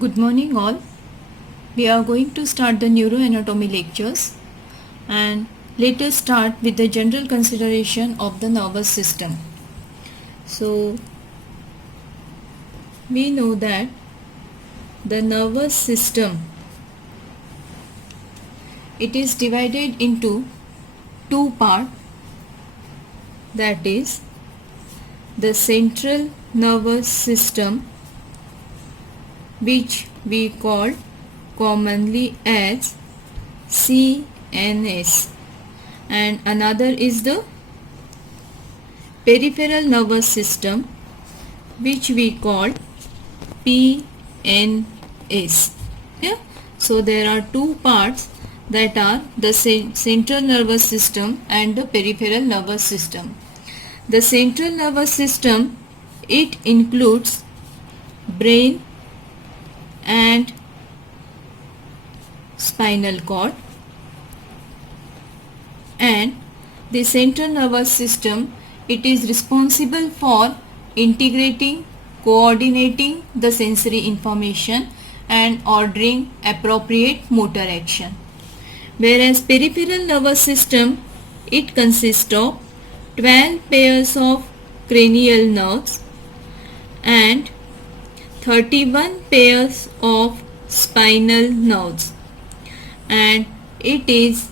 Good morning all. We are going to start the neuroanatomy lectures, and let us start with the general consideration of the nervous system. So we know that the nervous system, it is divided into two parts, that is the central nervous system, which we call commonly as CNS, and another is the peripheral nervous system, which we call PNS. Yeah? So there are two parts, that are the central nervous system and the peripheral nervous system. The central nervous system, it includes brain and spinal cord, and the central nervous system, it is responsible for integrating, coordinating the sensory information and ordering appropriate motor action. Whereas peripheral nervous system, it consists of 12 pairs of cranial nerves and 31 pairs of spinal nerves, and it is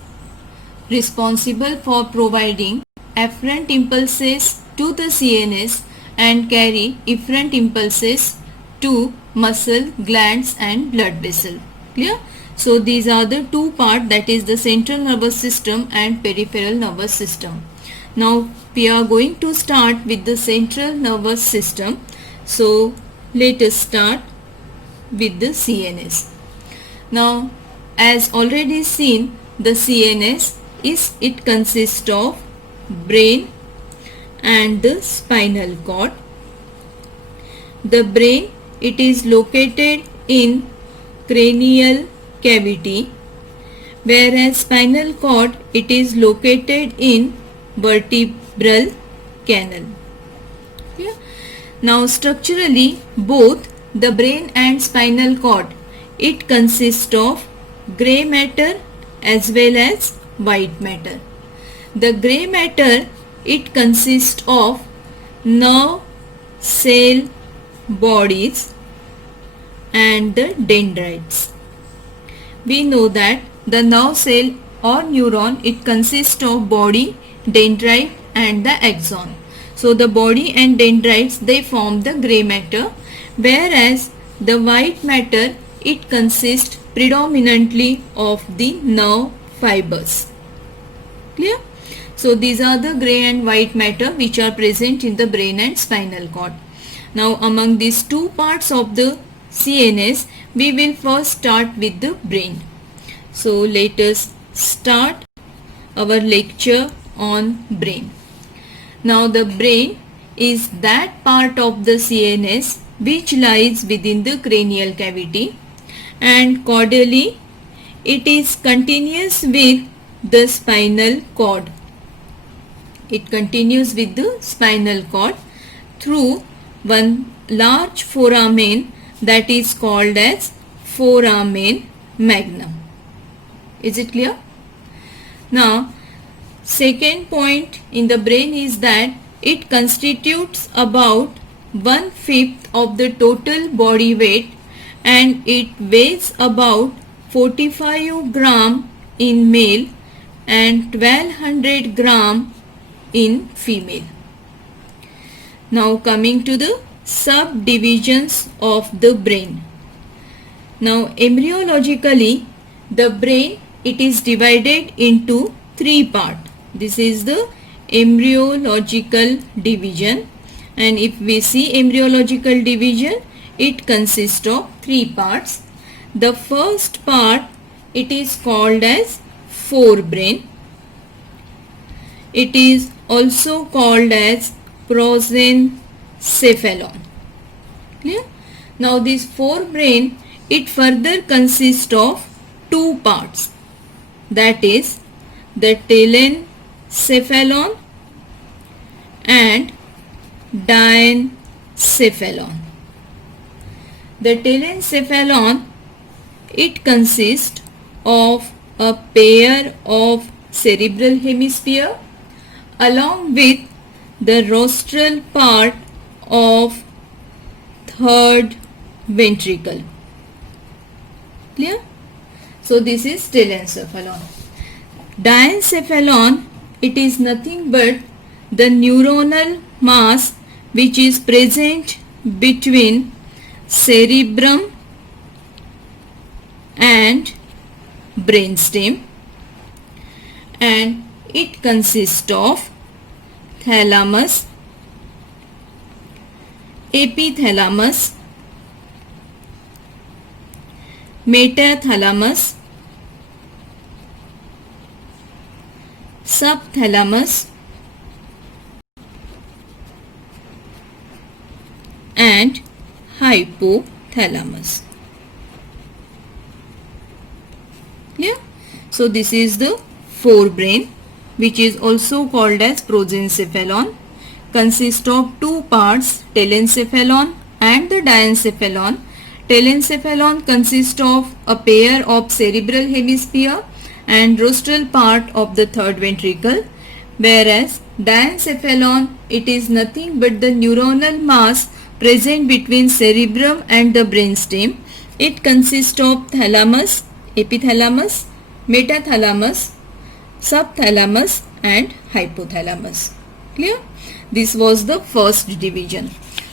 responsible for providing afferent impulses to the CNS and carry efferent impulses to muscle, glands and blood vessel. Clear? So these are the two parts, that is the central nervous system and peripheral nervous system. Now we are going to start with the central nervous system. So let us start with the CNS. Now, as already seen, the CNS it consists of brain and the spinal cord. The brain, it is located in cranial cavity, whereas spinal cord, it is located in vertebral canal. Yeah. Now structurally, both the brain and spinal cord, it consists of grey matter as well as white matter. The grey matter, it consists of nerve cell bodies and the dendrites. We know that the nerve cell or neuron, it consists of body, dendrite and the axon. So the body and dendrites, they form the grey matter, whereas the white matter, it consists predominantly of the nerve fibers. Clear? So these are the grey and white matter which are present in the brain and spinal cord. Now among these two parts of the CNS, we will first start with the brain. So let us start our lecture on brain. Now the brain is that part of the CNS which lies within the cranial cavity, and caudally it is continuous with the spinal cord. It continues with the spinal cord through one large foramen that is called as foramen magnum. Is it clear? Now second point in the brain is that it constitutes about 1/5 of the total body weight, and it weighs about 45 gram in male and 1200 gram in female. Now coming to the subdivisions of the brain. Now embryologically, the brain, it is divided into three parts. This is the embryological division, and if we see embryological division, it consists of three parts. The first part, it is called as forebrain. It is also called as prosencephalon. Clear? Now this forebrain, it further consists of two parts, that is the telencephalon and diencephalon. The telencephalon, it consists of a pair of cerebral hemisphere along with the rostral part of third ventricle. Clear? So this is telencephalon. Diencephalon, it is nothing but the neuronal mass which is present between cerebrum and brainstem, and it consists of thalamus, epithalamus, metathalamus, subthalamus and hypothalamus. Clear? So this is the forebrain, which is also called as prosencephalon, consists of two parts, telencephalon and the diencephalon. Telencephalon consists of a pair of cerebral hemisphere and rostral part of the third ventricle, whereas diencephalon, it is nothing but the neuronal mass present between cerebrum and the brainstem. It consists of thalamus, epithalamus, metathalamus, subthalamus and hypothalamus. Clear? This was the first division.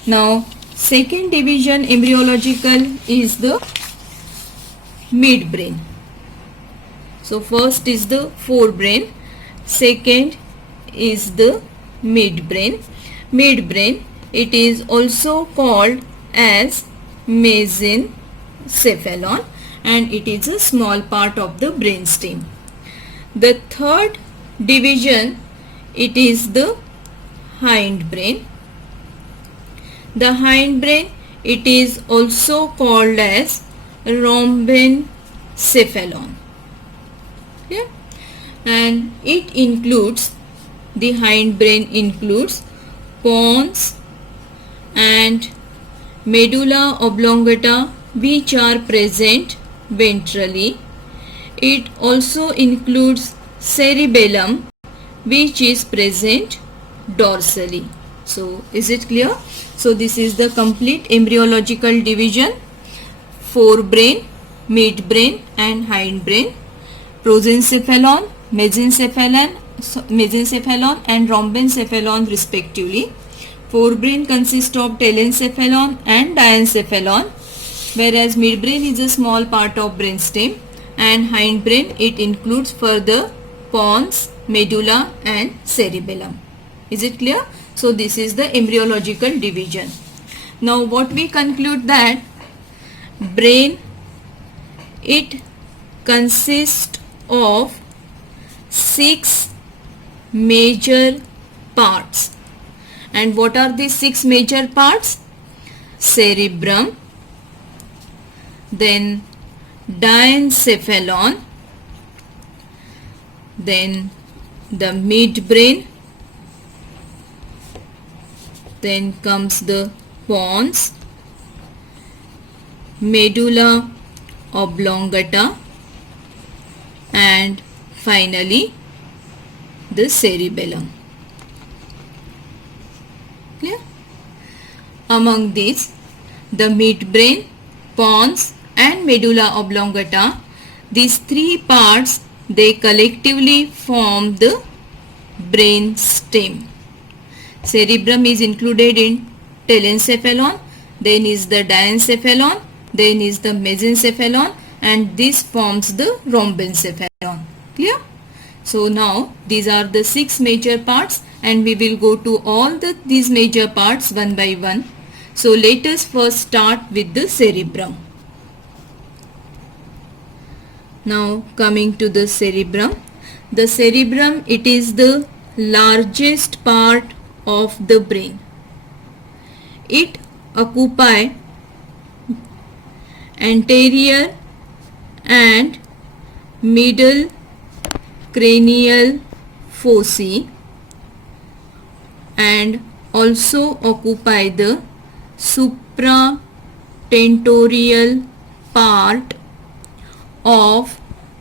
Now second division embryological is the midbrain. So first is the forebrain, second is the midbrain. Midbrain, it is also called as mesencephalon, and it is a small part of the brainstem. The third division, it is the hindbrain. The hindbrain, it is also called as rhombencephalon. Yeah? And it includes, the hindbrain includes pons and medulla oblongata, which are present ventrally. It also includes cerebellum, which is present dorsally. So is it clear? So this is the complete embryological division: forebrain, midbrain and hindbrain, prosencephalon, mesencephalon and rhombencephalon respectively. Forebrain consists of telencephalon and diencephalon, whereas midbrain is a small part of brainstem, and hindbrain, it includes further pons, medulla and cerebellum. Is it clear? So this is the embryological division. Now what we conclude, that brain, it consists of 6 major parts. And what are these 6 major parts? Cerebrum, then diencephalon, then the midbrain, then comes the pons, medulla oblongata and finally the cerebellum. Clear? Among these, the midbrain, pons and medulla oblongata, these 3 parts, they collectively form the brain stem. Cerebrum is included in telencephalon, then is the diencephalon, then is the mesencephalon, and this forms the rhombencephalon. Clear? So now these are the 6 major parts, and we will go to all these major parts one by one. So let us first start with the cerebrum. Now coming to the cerebrum. The cerebrum, it is the largest part of the brain. It occupies anterior and middle cranial foci and also occupy the supraclavicular supratentorial part of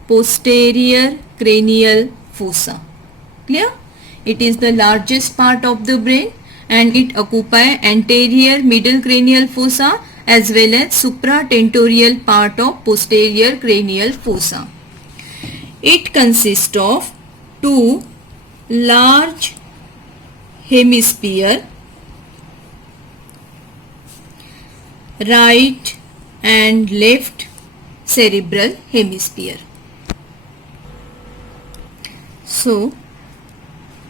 posterior cranial fossa. Clear? It is the largest part of the brain and it occupies anterior middle cranial fossa as well as supratentorial part of posterior cranial fossa. It consists of two large hemisphere, right and left cerebral hemisphere. So,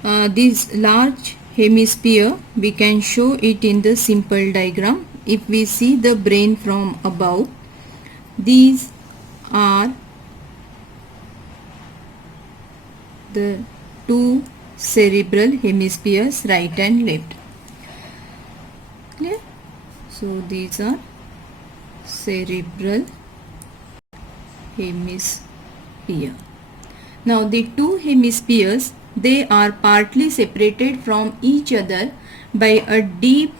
this large hemisphere we can show it in the simple diagram. If we see the brain from above, these are the two cerebral hemispheres, right and left. Clear? So these are cerebral hemisphere. Now the two hemispheres, they are partly separated from each other by a deep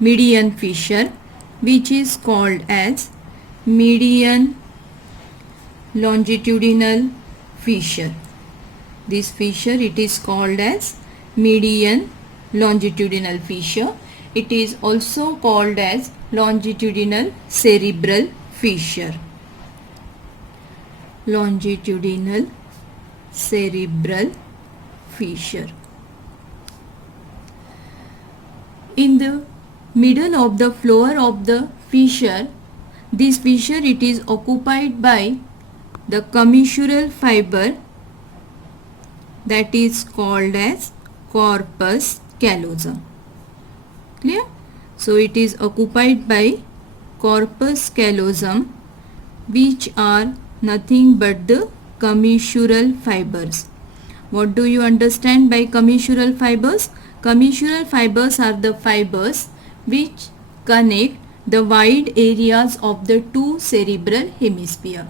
median fissure which is called as median longitudinal fissure. This fissure, it is called as median longitudinal fissure. It is also called as longitudinal cerebral fissure. Longitudinal cerebral fissure. In the middle of the floor of the fissure, this fissure, it is occupied by the commissural fiber that is called as corpus callosum. Clear? So it is occupied by corpus callosum, which are nothing but the commissural fibers. What do you understand by commissural fibers? Commissural fibers are the fibers which connect the wide areas of the two cerebral hemisphere.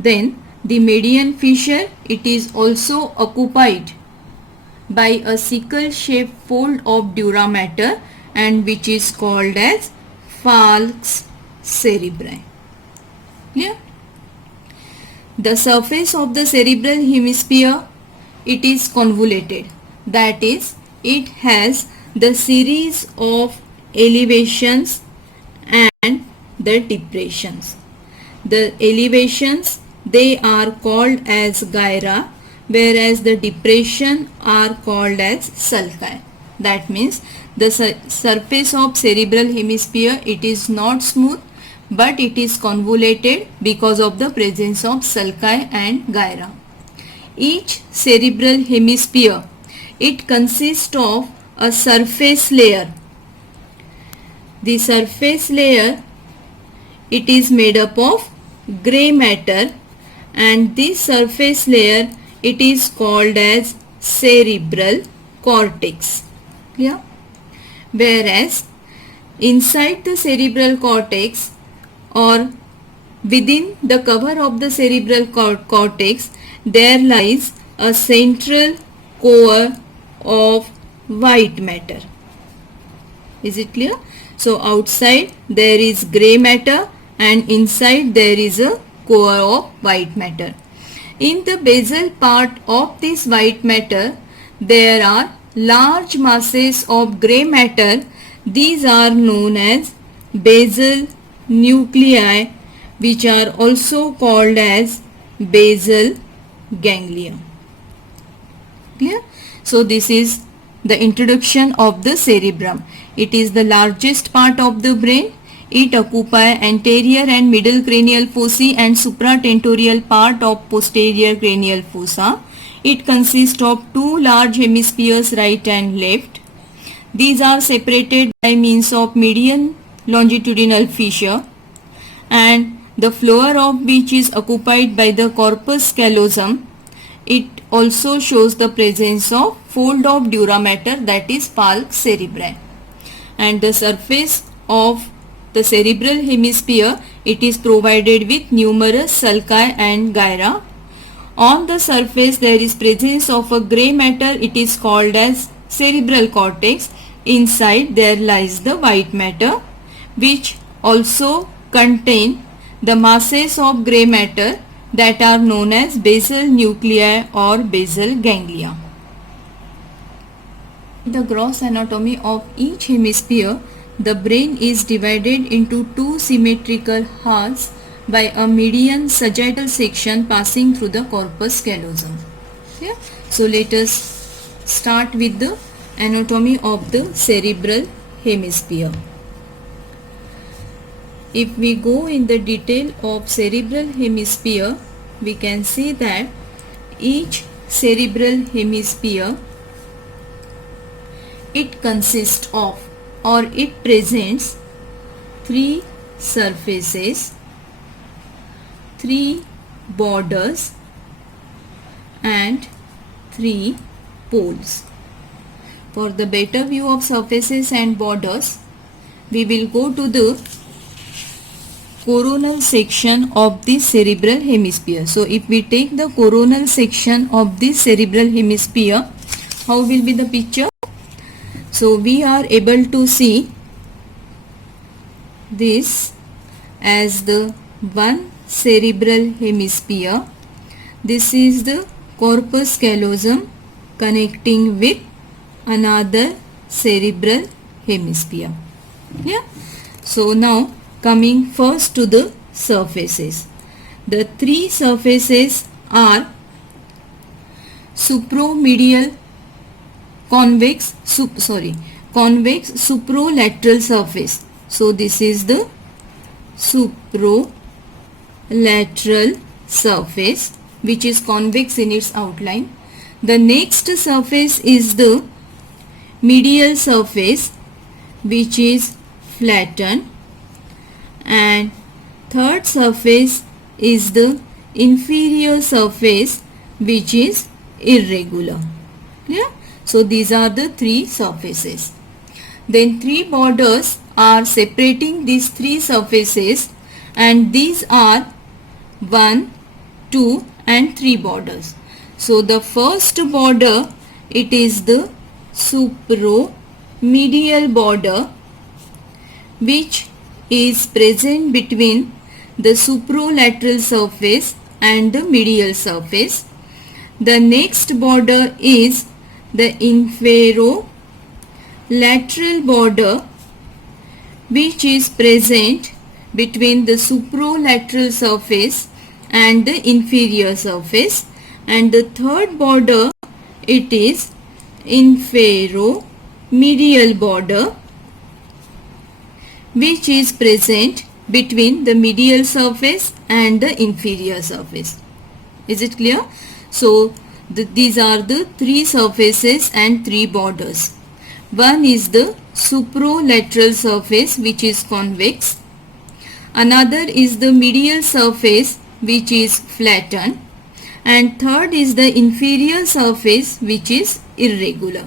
Then the median fissure, it is also occupied by a sickle-shaped fold of dura mater and which is called as falx cerebri. Clear? The surface of the cerebral hemisphere, it is convoluted. That is, it has the series of elevations and the depressions. The elevations, they are called as gyra, whereas the depression are called as sulci. That means the surface of cerebral hemisphere, it is not smooth but it is convoluted because of the presence of sulci and gyra. Each cerebral hemisphere, it consists of a surface layer. The surface layer, it is made up of grey matter, and this surface layer, it is called as cerebral cortex. Clear? Whereas inside the cerebral cortex or within the cover of the cerebral cortex, there lies a central core of white matter. Is it clear? So outside there is grey matter and inside there is a core of white matter. In the basal part of this white matter, there are large masses of grey matter. These are known as basal nuclei, which are also called as basal ganglia. Clear? So this is the introduction of the cerebrum. It is the largest part of the brain. It occupies anterior and middle cranial fossae and supratentorial part of posterior cranial fossa. It consists of two large hemispheres, right and left. These are separated by means of median longitudinal fissure, and the floor of which is occupied by the corpus callosum. It also shows the presence of fold of dura mater, that is falx cerebri. And the surface of the cerebral hemisphere, it is provided with numerous sulci and gyra. On the surface there is presence of a grey matter, it is called as cerebral cortex. Inside there lies the white matter, which also contain the masses of grey matter that are known as basal nuclei or basal ganglia. The gross anatomy of each hemisphere, the brain is divided into two symmetrical halves by a median sagittal section passing through the corpus callosum. Yeah? So let us start with the anatomy of the cerebral hemisphere. If we go in the detail of cerebral hemisphere, we can see that each cerebral hemisphere, it consists of or it presents three surfaces, three borders and three poles. For the better view of surfaces and borders, we will go to the coronal section of the cerebral hemisphere. So if we take the coronal section of the cerebral hemisphere, how will be the picture? So we are able to see this as the one cerebral hemisphere. This is the corpus callosum connecting with another cerebral hemisphere. Yeah. So now coming first to the surfaces. The three surfaces are convex suprolateral surface. So this is the suprolateral surface which is convex in its outline. The next surface is the medial surface which is flattened, and third surface is the inferior surface which is irregular. Yeah? So these are the three surfaces. Then three borders are separating these three surfaces, and these are 1, 2 and 3 borders. So the first border, it is the supromedial border which is present between the suprolateral surface and the medial surface. The next border is the inferolateral border which is present between the suprolateral surface and the inferior surface, and the third border, it is inferomedial border which is present between the medial surface and the inferior surface. Is it clear? So these are the three surfaces and three borders. One is the suprolateral surface which is convex. Another is the medial surface which is flattened. And third is the inferior surface which is irregular.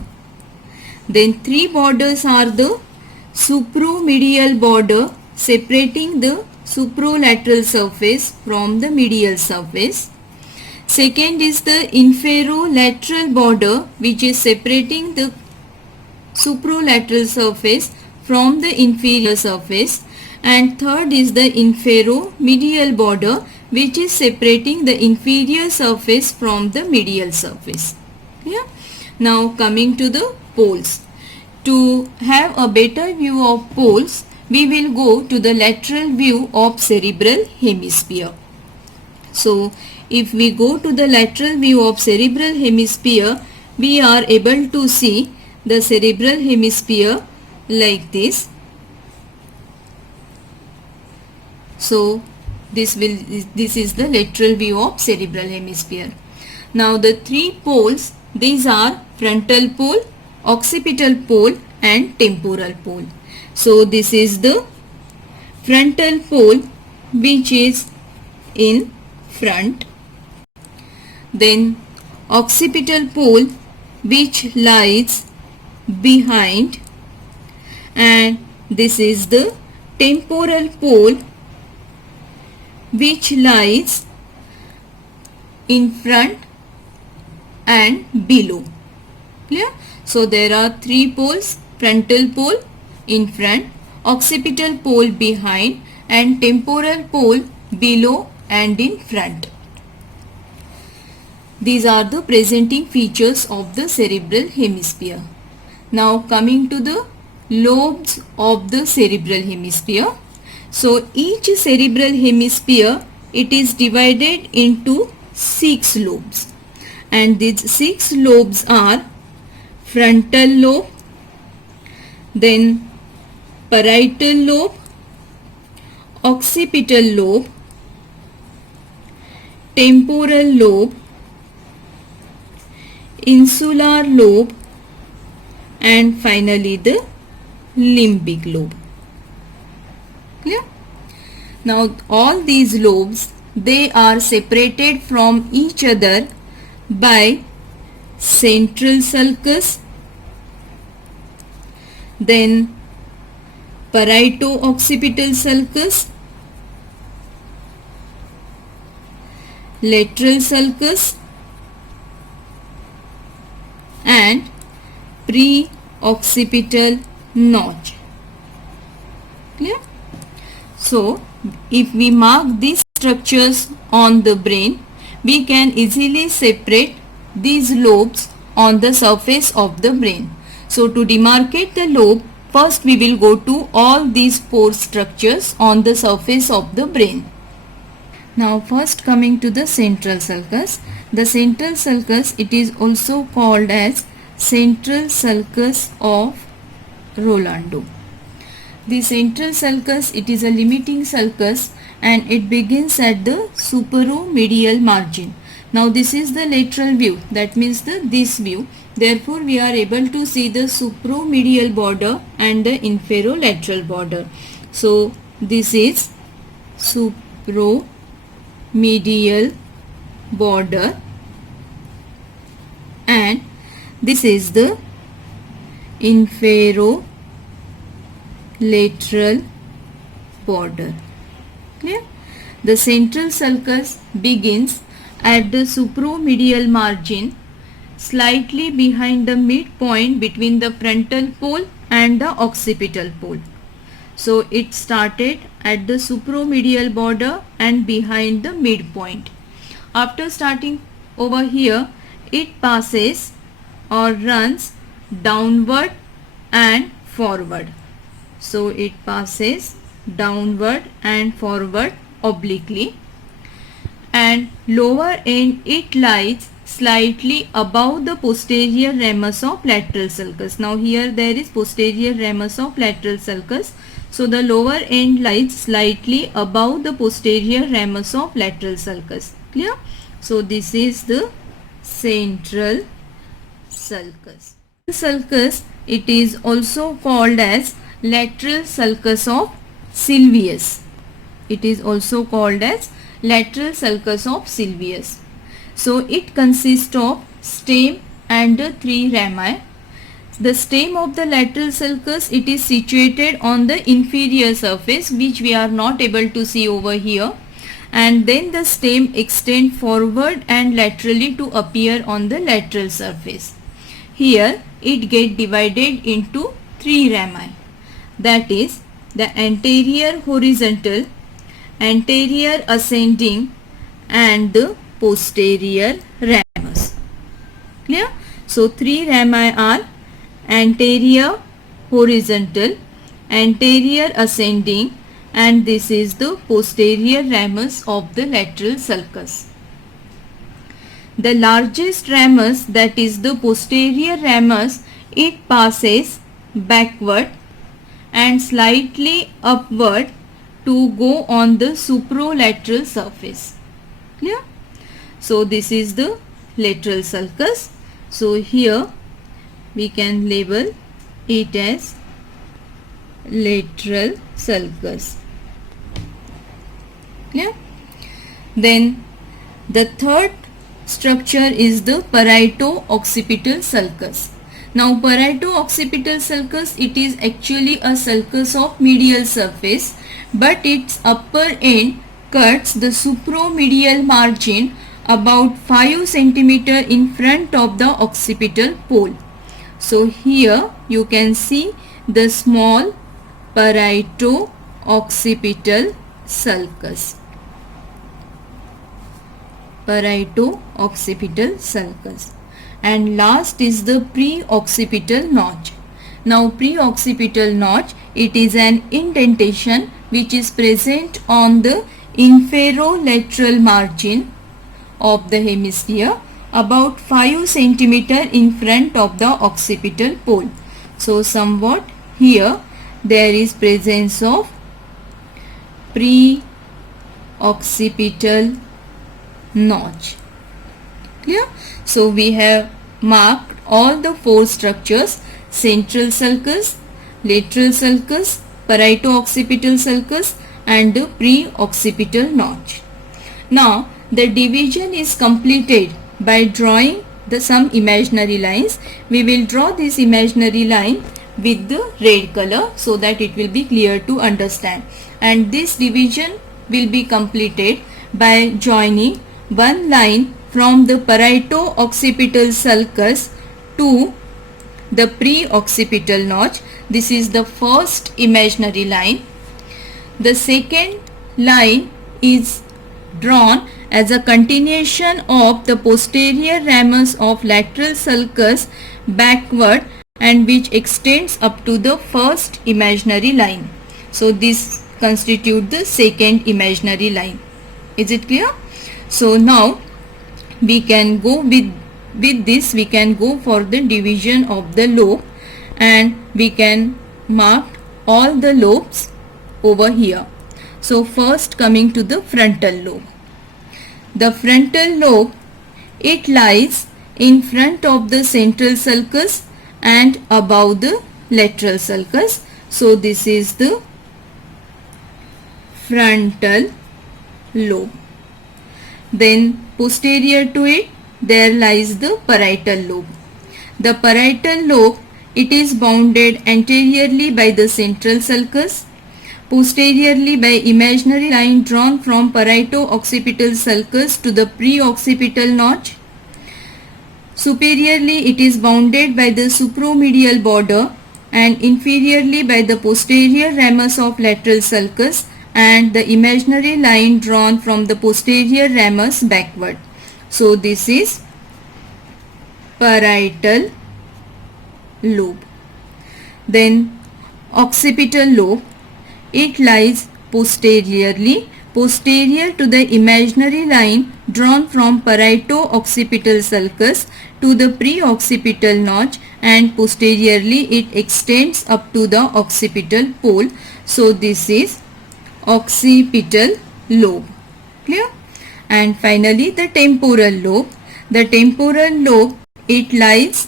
Then three borders are the supromedial border separating the suprolateral surface from the medial surface. Second is the inferolateral border which is separating the suprolateral surface from the inferior surface, and third is the inferomedial border which is separating the inferior surface from the medial surface. Yeah. Now coming to the poles. To have a better view of poles, we will go to the lateral view of cerebral hemisphere. So if we go to the lateral view of cerebral hemisphere, we are able to see the cerebral hemisphere like this. So this is the lateral view of cerebral hemisphere. Now the three poles, these are frontal pole, occipital pole and temporal pole. So this is the frontal pole which is in front. Then occipital pole which lies behind, and this is the temporal pole which lies in front and below. Clear? So there are three poles: frontal pole in front, occipital pole behind and temporal pole below and in front. These are the presenting features of the cerebral hemisphere. Now coming to the lobes of the cerebral hemisphere. So each cerebral hemisphere, it is divided into 6 lobes, and these 6 lobes are frontal lobe, then parietal lobe, occipital lobe, temporal lobe, insular lobe, and finally the limbic lobe. Clear? Now all these lobes, they are separated from each other by central sulcus, then parieto-occipital sulcus, lateral sulcus, and pre-occipital notch. Clear? So, if we mark these structures on the brain, we can easily separate these lobes on the surface of the brain. So, to demarcate the lobe, first we will go to all these 4 structures on the surface of the brain. Now first coming to the central sulcus. The central sulcus, it is also called as central sulcus of Rolando. The central sulcus, it is a limiting sulcus and it begins at the superomedial margin. Now this is the lateral view, that means this view. Therefore we are able to see the supromedial border and the inferolateral border. So this is supromedial border and this is the inferolateral border. Clear? The central sulcus begins at the supromedial margin, slightly behind the midpoint between the frontal pole and the occipital pole. So it started at the supromedial border and behind the midpoint. After starting over here, it passes or runs downward and forward. So it passes downward and forward obliquely, and lower end it lies slightly above the posterior ramus of lateral sulcus. Now here there is posterior ramus of lateral sulcus. So the lower end lies slightly above the posterior ramus of lateral sulcus. Clear? So this is the central sulcus. Sulcus, it is also called as lateral sulcus of Sylvius. It is also called as lateral sulcus of Sylvius. So it consists of stem and 3 rami. The stem of the lateral sulcus, it is situated on the inferior surface, which we are not able to see over here, and then the stem extend forward and laterally to appear on the lateral surface. Here it get divided into 3 rami, that is the anterior horizontal, anterior ascending and the posterior ramus. Clear? So 3 rami are anterior horizontal, anterior ascending, and this is the posterior ramus of the lateral sulcus. The largest ramus, that is the posterior ramus, it passes backward and slightly upward to go on the supralateral surface. Clear? So this is the lateral sulcus. So here we can label it as lateral sulcus. Clear? Then the third structure is the parieto-occipital sulcus. Now parieto-occipital sulcus, it is actually a sulcus of medial surface, but its upper end cuts the supromedial margin about 5 cm in front of the occipital pole. So here you can see the small parieto-occipital sulcus. Parieto-occipital sulcus. And last is the pre-occipital notch. Now pre-occipital notch, it is an indentation which is present on the inferolateral margin of the hemisphere about 5 cm in front of the occipital pole. So somewhat here there is presence of pre-occipital notch. Clear? So we have marked all the 4 structures: central sulcus, lateral sulcus, parieto-occipital sulcus and the pre-occipital notch. Now the division is completed by drawing some imaginary lines. We will draw this imaginary line with the red color so that it will be clear to understand. And this division will be completed by joining one line from the parieto-occipital sulcus to the pre-occipital notch. This is the first imaginary line. The second line is drawn as a continuation of the posterior ramus of lateral sulcus backward and which extends up to the first imaginary line. So this constitutes the second imaginary line. Is it clear? So now we can go with this, we can go for the division of the lobe and we can mark all the lobes over here. So first coming to the frontal lobe. The frontal lobe, it lies in front of the central sulcus and above the lateral sulcus. So this is the frontal lobe. Then posterior to it there lies the parietal lobe. The parietal lobe, it is bounded anteriorly by the central sulcus, posteriorly by imaginary line drawn from parieto-occipital sulcus to the pre-occipital notch. Superiorly it is bounded by the supromedial border and inferiorly by the posterior ramus of lateral sulcus and the imaginary line drawn from the posterior ramus backward. So this is parietal lobe. Then occipital lobe, it lies posteriorly, posterior to the imaginary line drawn from parieto-occipital sulcus to the pre-occipital notch and posteriorly it extends up to the occipital pole. So this is occipital lobe. Clear? And finally the temporal lobe. The temporal lobe, it lies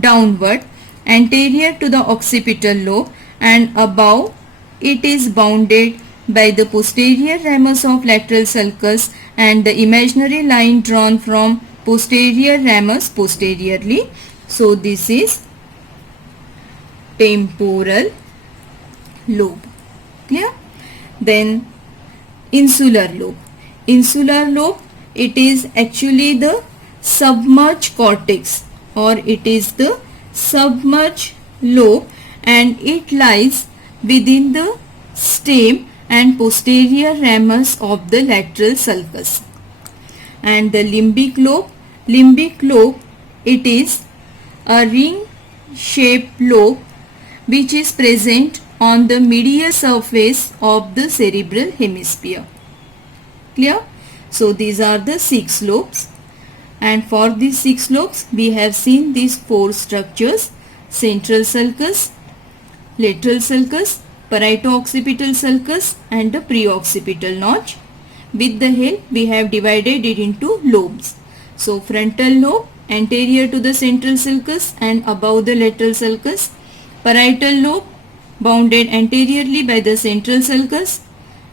downward anterior to the occipital lobe and above it is bounded by the posterior ramus of lateral sulcus and the imaginary line drawn from posterior ramus posteriorly. So this is temporal lobe. Clear? Then insular lobe. Insular lobe, it is actually the submerged cortex or it is the submerged lobe and it lies within the stem and posterior ramus of the lateral sulcus. And the limbic lobe, it is a ring shaped lobe which is present on the medial surface of the cerebral hemisphere. Clear? So these are the 6 lobes, and for these 6 lobes we have seen these 4 structures: central sulcus, lateral sulcus, parieto-occipital sulcus and the pre-occipital notch. With the help we have divided it into lobes. So frontal lobe anterior to the central sulcus and above the lateral sulcus. Parietal lobe bounded anteriorly by the central sulcus,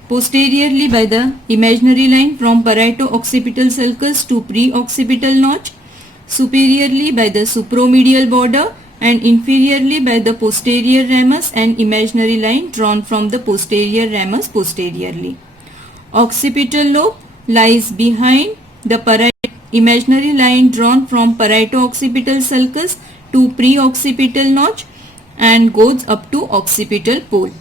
posteriorly by the imaginary line from parieto-occipital sulcus to pre-occipital notch, superiorly by the supromedial border and inferiorly by the posterior ramus and imaginary line drawn from the posterior ramus posteriorly. Occipital lobe lies behind the imaginary line drawn from parieto-occipital sulcus to pre-occipital notch and goes up to occipital pole.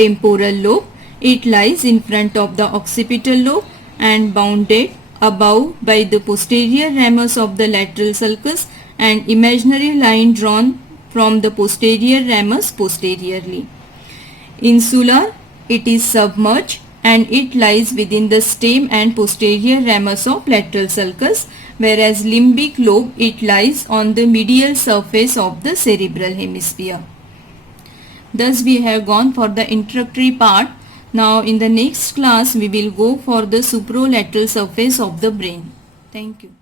temporal lobe. It lies in front of the occipital lobe and bounded above by the posterior ramus of the lateral sulcus and imaginary line drawn from the posterior ramus posteriorly. Insular, it is submerged and it lies within the stem and posterior ramus of lateral sulcus, whereas limbic lobe, it lies on the medial surface of the cerebral hemisphere. Thus we have gone for the introductory part. Now in the next class we will go for the supralateral surface of the brain. Thank you.